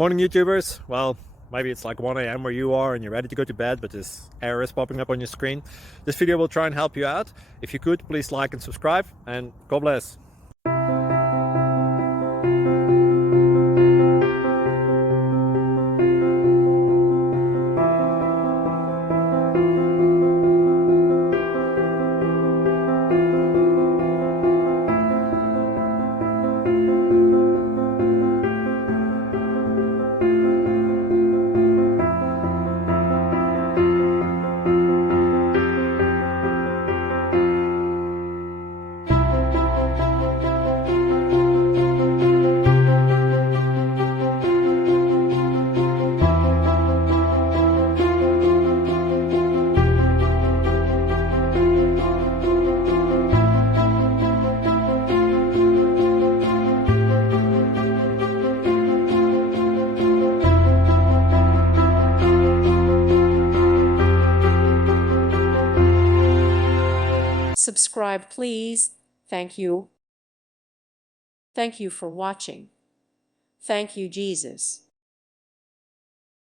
Morning, YouTubers. Well, maybe it's like 1 a.m. where you are and you're ready to go to bed, but this error is popping up on your screen. This video will try and help you out. If you could, please like and subscribe, and God bless. Subscribe, please. Thank you. Thank you for watching. Thank you, Jesus.